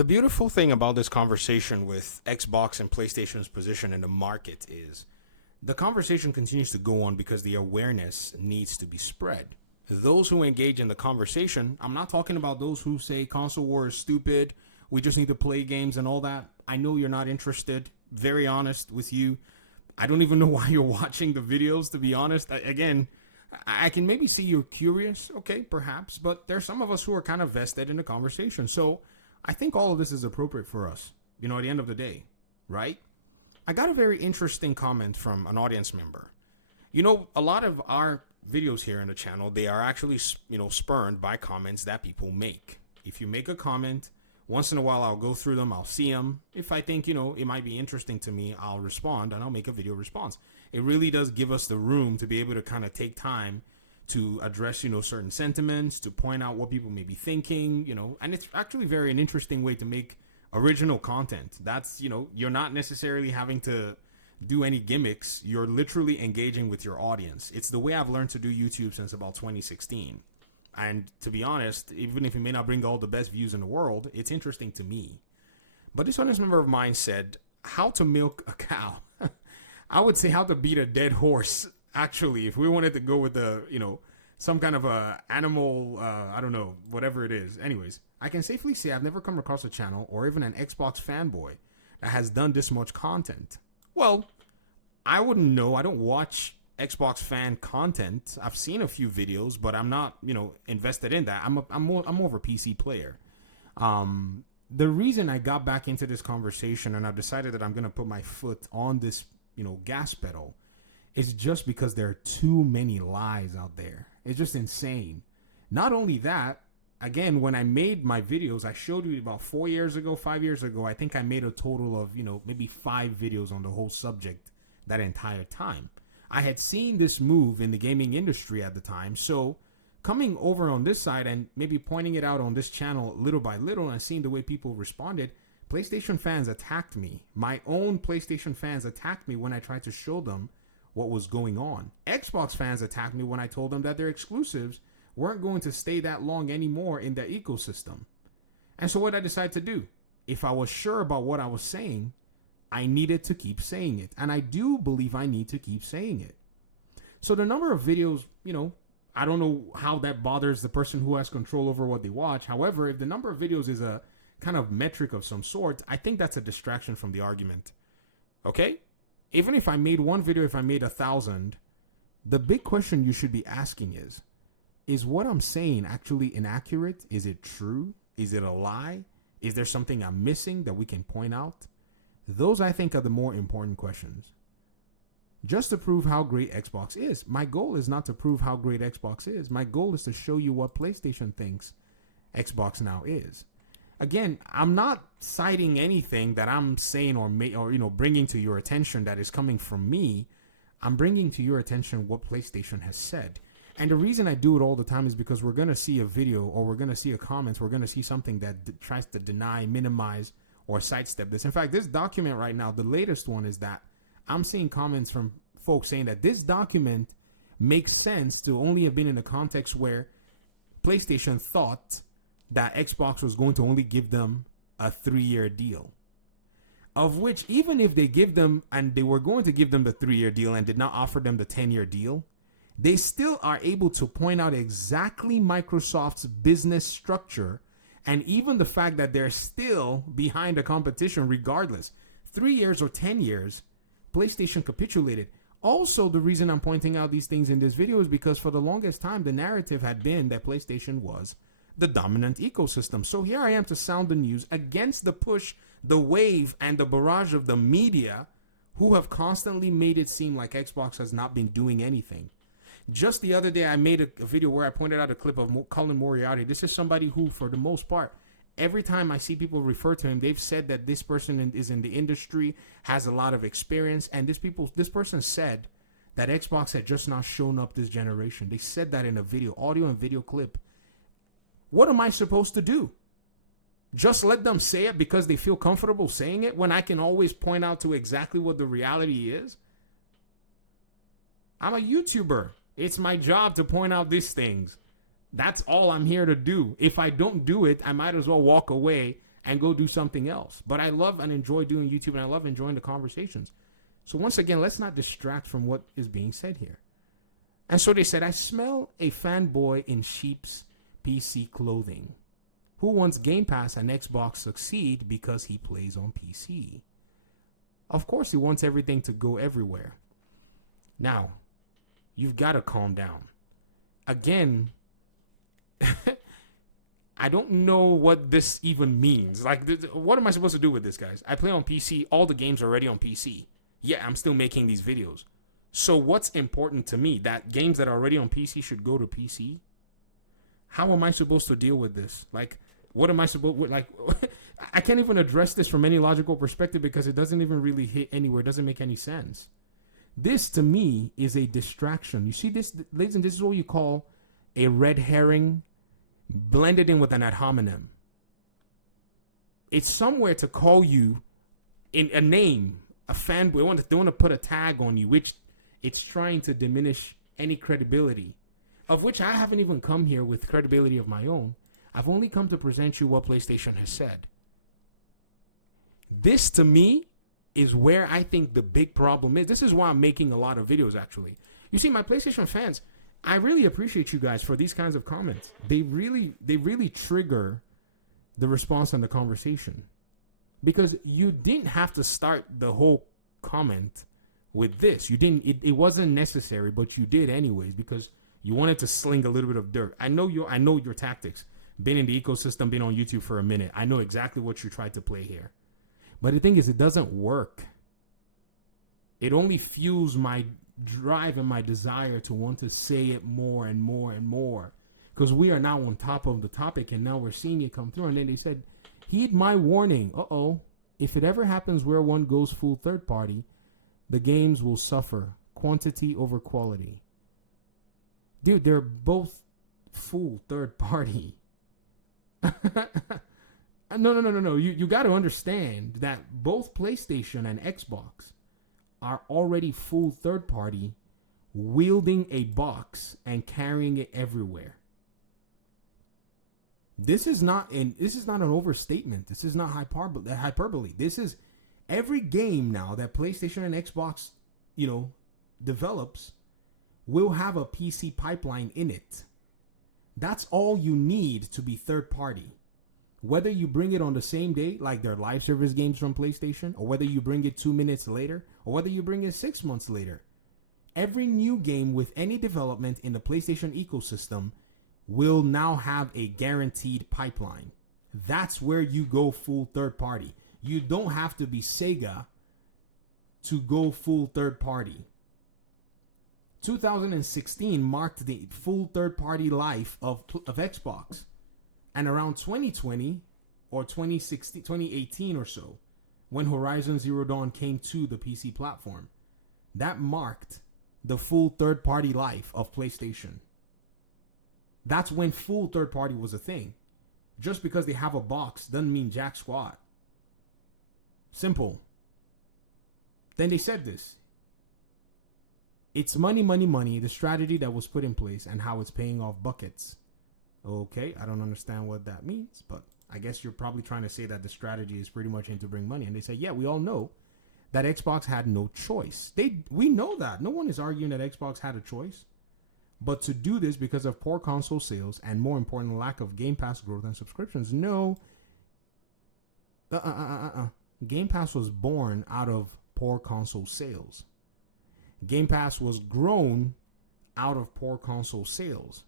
The beautiful thing about this conversation with Xbox and PlayStation's position in the market is the conversation continues to go on because the awareness needs to be spread. Those who engage in the conversation, I'm not talking about those who say console war is stupid, we just need to play games and all that. I know you're not interested. Very honest with you. I don't even know why you're watching the videos, to be honest. I can maybe see you're curious, okay, perhaps, but there's some of us who are kind of vested in the conversation. So I think all of this is appropriate for us, at the end of the day, right? I got a very interesting comment from an audience member. A lot of our videos here in the channel, they are actually, spurned by comments that people make. If you make a comment, once in a while I'll go through them, I'll see them. If I think, it might be interesting to me, I'll respond and I'll make a video response. It really does give us the room to be able to kind of take time to address, certain sentiments, to point out what people may be thinking, and it's actually an interesting way to make original content. That's, you're not necessarily having to do any gimmicks. You're literally engaging with your audience. It's the way I've learned to do YouTube since about 2016. And to be honest, even if it may not bring all the best views in the world, it's interesting to me. But this audience member of mine said, how to milk a cow. I would say how to beat a dead horse. Actually, if we wanted to go with some kind of a animal, I don't know, whatever it is. Anyways, I can safely say I've never come across a channel or even an Xbox fanboy that has done this much content. Well, I wouldn't know. I don't watch Xbox fan content. I've seen a few videos, but I'm not, invested in that. I'm more of a PC player. The reason I got back into this conversation and I've decided that I'm going to put my foot on this, gas pedal is just because there are too many lies out there. It's just insane. Not only that, again, when I made my videos, I showed you about 5 years ago, I think I made a total of, maybe 5 videos on the whole subject that entire time. I had seen this move in the gaming industry at the time, so coming over on this side and maybe pointing it out on this channel little by little and seeing the way people responded, PlayStation fans attacked me. My own PlayStation fans attacked me when I tried to show them what was going on. Xbox fans attacked me when I told them that their exclusives weren't going to stay that long anymore in their ecosystem. And so what I decided to do, if I was sure about what I was saying, I needed to keep saying it. And I do believe I need to keep saying it. So the number of videos, I don't know how that bothers the person who has control over what they watch. However, if the number of videos is a kind of metric of some sort, I think that's a distraction from the argument. Okay? Even if I made one video, if I made 1,000, the big question you should be asking is what I'm saying actually inaccurate? Is it true? Is it a lie? Is there something I'm missing that we can point out? Those, I think, are the more important questions. Just to prove how great Xbox is. My goal is not to prove how great Xbox is. My goal is to show you what PlayStation thinks Xbox now is. Again, I'm not citing anything that I'm saying or bringing to your attention that is coming from me. I'm bringing to your attention what PlayStation has said. And the reason I do it all the time is because we're going to see a video or we're going to see a comment, we're going to see something that tries to deny, minimize, or sidestep this. In fact, this document right now, the latest one is that I'm seeing comments from folks saying that this document makes sense to only have been in a context where PlayStation thought that Xbox was going to only give them a 3-year deal. Of which, even if they give them, and they were going to give them the 3-year deal and did not offer them the 10-year deal, they still are able to point out exactly Microsoft's business structure and even the fact that they're still behind the competition regardless. 3 years or 10 years, PlayStation capitulated. Also, the reason I'm pointing out these things in this video is because for the longest time, the narrative had been that PlayStation was the dominant ecosystem. So here I am to sound the news against the push, the wave, and the barrage of the media who have constantly made it seem like Xbox has not been doing anything. Just the other day, I made a video where I pointed out a clip of Colin Moriarty. This is somebody who, for the most part, every time I see people refer to him, they've said that this person is in the industry, has a lot of experience, and this person said that Xbox had just not shown up this generation. They said that in a video, audio and video clip. What am I supposed to do? Just let them say it because they feel comfortable saying it when I can always point out to exactly what the reality is? I'm a YouTuber. It's my job to point out these things. That's all I'm here to do. If I don't do it, I might as well walk away and go do something else. But I love and enjoy doing YouTube, and I love enjoying the conversations. So once again, let's not distract from what is being said here. And so they said, I smell a fanboy in sheep's PC clothing who wants Game Pass and Xbox succeed because he plays on PC. Of course, he wants everything to go everywhere. Now, you've got to calm down. Again, I don't know what this even means. Like, what am I supposed to do with this, guys? I play on PC. All the games are already on PC. Yeah, I'm still making these videos. So what's important to me? That games that are already on PC should go to PC? How am I supposed to deal with this? Like, what am I supposed with? Like, I can't even address this from any logical perspective because it doesn't even really hit anywhere. It doesn't make any sense. This, to me, is a distraction. You see this, ladies and this is what you call a red herring blended in with an ad hominem. It's somewhere to call you in a name, a fanboy. They want to put a tag on you, which it's trying to diminish any credibility, of which I haven't even come here with credibility of my own. I've only come to present you what PlayStation has said. This, to me, is where I think the big problem is. This is why I'm making a lot of videos, actually. You see, my PlayStation fans, I really appreciate you guys for these kinds of comments. They really trigger the response and the conversation. Because you didn't have to start the whole comment with this. You didn't. It wasn't necessary, but you did anyways because you wanted to sling a little bit of dirt. I know your tactics. Been in the ecosystem, been on YouTube for a minute. I know exactly what you tried to play here. But the thing is, it doesn't work. It only fuels my drive and my desire to want to say it more and more and more. Because we are now on top of the topic and now we're seeing it come through. And then they said, heed my warning. If it ever happens where one goes full third party, the games will suffer. Quantity over quality. Dude, they're both full third party. No. You got to understand that both PlayStation and Xbox are already full third party, wielding a box and carrying it everywhere. This is not an overstatement. This is not hyperbole. This is every game now that PlayStation and Xbox, develops will have a PC pipeline in it. That's all you need to be third party. Whether you bring it on the same day, like their live service games from PlayStation, or whether you bring it 2 minutes later, or whether you bring it 6 months later, every new game with any development in the PlayStation ecosystem will now have a guaranteed pipeline. That's where you go full third party. You don't have to be Sega to go full third party. 2016 marked the full third party life of Xbox. And around 2020 or 2016, 2018 or so, when Horizon Zero Dawn came to the PC platform, that marked the full third party life of PlayStation. That's when full third party was a thing. Just because they have a box doesn't mean jack squat. Simple. Then they said this. It's money, the strategy that was put in place and how it's paying off buckets. Okay, I don't understand what that means, but I guess you're probably trying to say that the strategy is pretty much in to bring money. And they say, yeah, we all know that Xbox had no choice. We know that. No one is arguing that Xbox had a choice. But to do this because of poor console sales and, more important, lack of Game Pass growth and subscriptions, no. Game Pass was born out of poor console sales. Game Pass was grown out of poor console sales.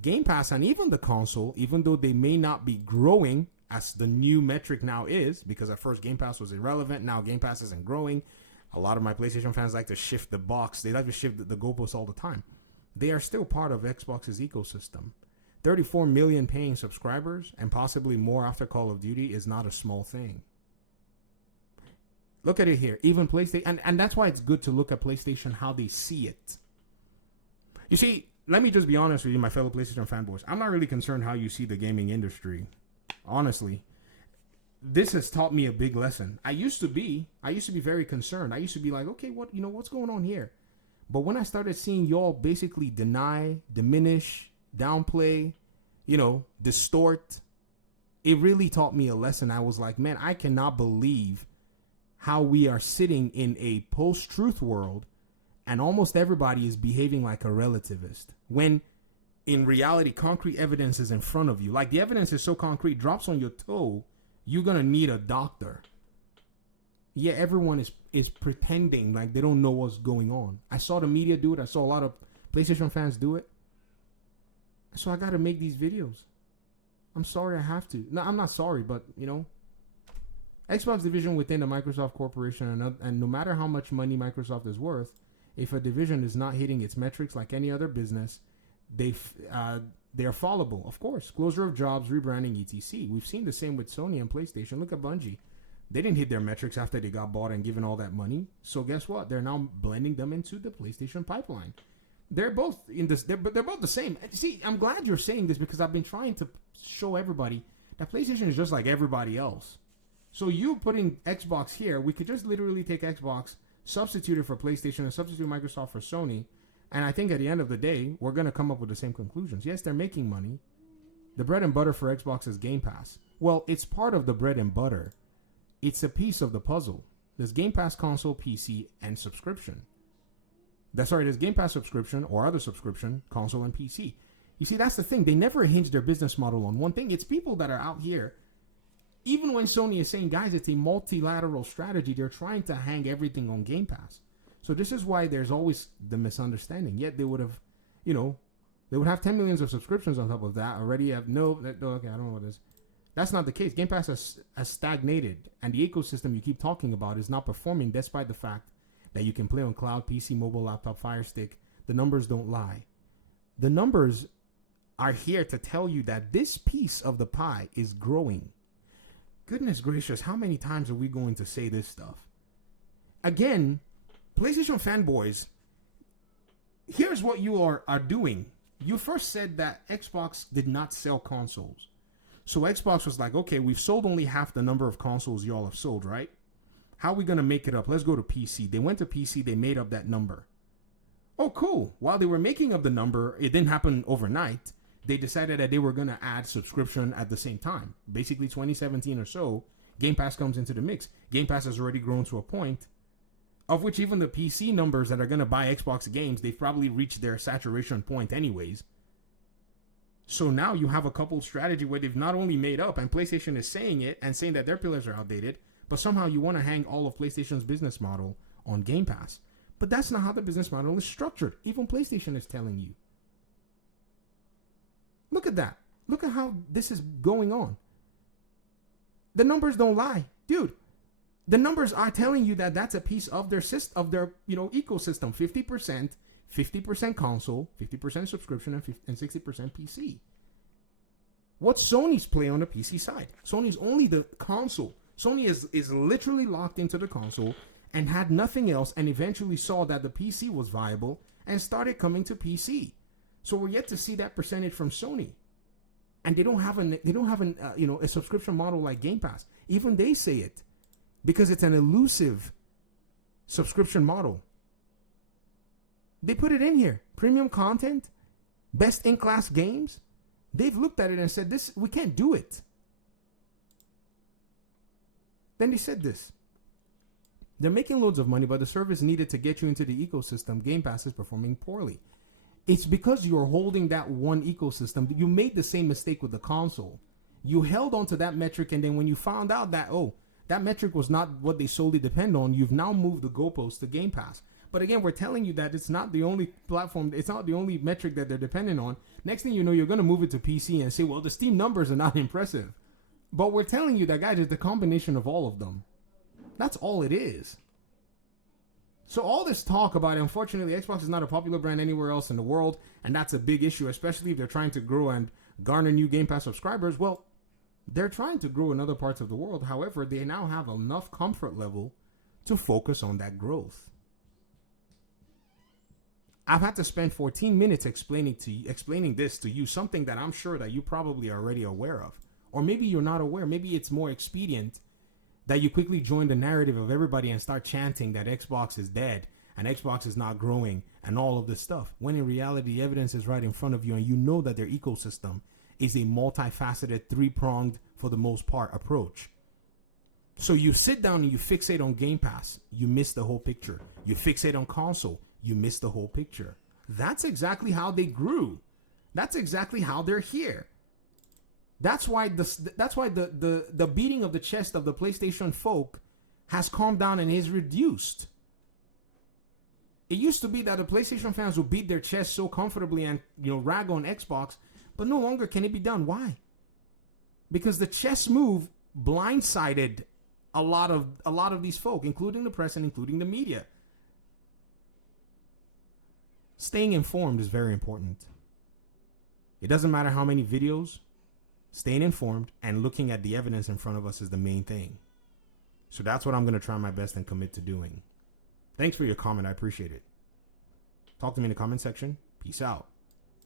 Game Pass and even the console, even though they may not be growing as the new metric now is, because at first Game Pass was irrelevant, now Game Pass isn't growing. A lot of my PlayStation fans like to shift the box. They like to shift the goalposts all the time. They are still part of Xbox's ecosystem. 34 million paying subscribers and possibly more after Call of Duty is not a small thing. Look at it here. Even PlayStation, and that's why it's good to look at PlayStation, how they see it. You see, let me just be honest with you, my fellow PlayStation fanboys. I'm not really concerned how you see the gaming industry. Honestly, this has taught me a big lesson. I used to be very concerned. I used to be like, okay, what's going on here? But when I started seeing y'all basically deny, diminish, downplay, distort it really taught me a lesson. I was like, man, I cannot believe how we are sitting in a post-truth world and almost everybody is behaving like a relativist. When in reality, concrete evidence is in front of you. Like the evidence is so concrete, drops on your toe, you're going to need a doctor. Yeah, everyone is pretending like they don't know what's going on. I saw the media do it. I saw a lot of PlayStation fans do it. So I got to make these videos. I'm sorry I have to. No, I'm not sorry, but, you know, Xbox division within the Microsoft Corporation, and no matter how much money Microsoft is worth, if a division is not hitting its metrics like any other business, they are fallible. Of course, closure of jobs, rebranding, etc. We've seen the same with Sony and PlayStation. Look at Bungie. They didn't hit their metrics after they got bought and given all that money. So guess what? They're now blending them into the PlayStation pipeline. They're both in this. They're both the same. See, I'm glad you're saying this because I've been trying to show everybody that PlayStation is just like everybody else. So you putting Xbox here, we could just literally take Xbox, substitute it for PlayStation, and substitute Microsoft for Sony. And I think at the end of the day, we're going to come up with the same conclusions. Yes, they're making money. The bread and butter for Xbox is Game Pass. Well, it's part of the bread and butter. It's a piece of the puzzle. There's Game Pass console, PC, and subscription. There's Game Pass subscription or other subscription, console, and PC. You see, that's the thing. They never hinge their business model on one thing. It's people that are out here. Even when Sony is saying, guys, it's a multilateral strategy, they're trying to hang everything on Game Pass. So this is why there's always the misunderstanding. Yet they would have, they would have 10 million of subscriptions on top of that. Already have okay, I don't know what it is. That's not the case. Game Pass has stagnated, and the ecosystem you keep talking about is not performing despite the fact that you can play on cloud, PC, mobile, laptop, Fire Stick. The numbers don't lie. The numbers are here to tell you that this piece of the pie is growing. Goodness gracious, how many times are we going to say this stuff? Again, PlayStation fanboys, here's what you are doing. You first said that Xbox did not sell consoles. So Xbox was like, okay, we've sold only half the number of consoles y'all have sold, right? How are we going to make it up? Let's go to PC. They went to PC, they made up that number. Oh, cool. While they were making up the number, it didn't happen overnight. They decided that they were going to add subscription at the same time. Basically, 2017 or so, Game Pass comes into the mix. Game Pass has already grown to a point of which even the PC numbers that are going to buy Xbox games, they've probably reached their saturation point anyways. So now you have a coupled strategy where they've not only made up, and PlayStation is saying it and saying that their pillars are outdated, but somehow you want to hang all of PlayStation's business model on Game Pass. But that's not how the business model is structured. Even PlayStation is telling you. Look at that. Look at how this is going on. The numbers don't lie. Dude, the numbers are telling you that that's a piece of their ecosystem. 50% console, 50% subscription, and 60% PC. What's Sony's play on the PC side? Sony's only the console. Sony is literally locked into the console and had nothing else, and eventually saw that the PC was viable and started coming to PC. So we're yet to see that percentage from Sony, and they don't have a subscription model like Game Pass. Even they say it because it's an elusive subscription model. They put it in here: premium content, best in class games. They've looked at it and said, "This we can't do it." Then they said this: they're making loads of money, but the service needed to get you into the ecosystem, Game Pass, is performing poorly. It's because you're holding that one ecosystem. You made the same mistake with the console. You held on to that metric, and then when you found out that, that metric was not what they solely depend on, you've now moved the goalpost to Game Pass. But again, we're telling you that it's not the only platform, it's not the only metric that they're dependent on. Next thing you know, you're going to move it to PC and say, well, the Steam numbers are not impressive. But we're telling you that, guys, it's the combination of all of them. That's all it is. So all this talk about, unfortunately, Xbox is not a popular brand anywhere else in the world, and that's a big issue, especially if they're trying to grow and garner new Game Pass subscribers. Well, they're trying to grow in other parts of the world. However, they now have enough comfort level to focus on that growth. I've had to spend 14 minutes explaining this to you, something that I'm sure that you probably are already aware of. Or maybe you're not aware. Maybe it's more expedient that you quickly join the narrative of everybody and start chanting that Xbox is dead and Xbox is not growing and all of this stuff. When in reality, the evidence is right in front of you, and you know that their ecosystem is a multifaceted, three-pronged, for the most part, approach. So you sit down and you fixate on Game Pass, you miss the whole picture. You fixate on console, you miss the whole picture. That's exactly how they grew. That's exactly how they're here. That's why the beating of the chest of the PlayStation folk has calmed down and is reduced. It used to be that the PlayStation fans would beat their chest so comfortably and rag on Xbox, but no longer can it be done. Why? Because the chess move blindsided a lot of these folk, including the press and including the media. Staying informed is very important. It doesn't matter how many videos. Staying informed and looking at the evidence in front of us is the main thing. So that's what I'm going to try my best and commit to doing. Thanks for your comment. I appreciate it. Talk to me in the comment section. Peace out.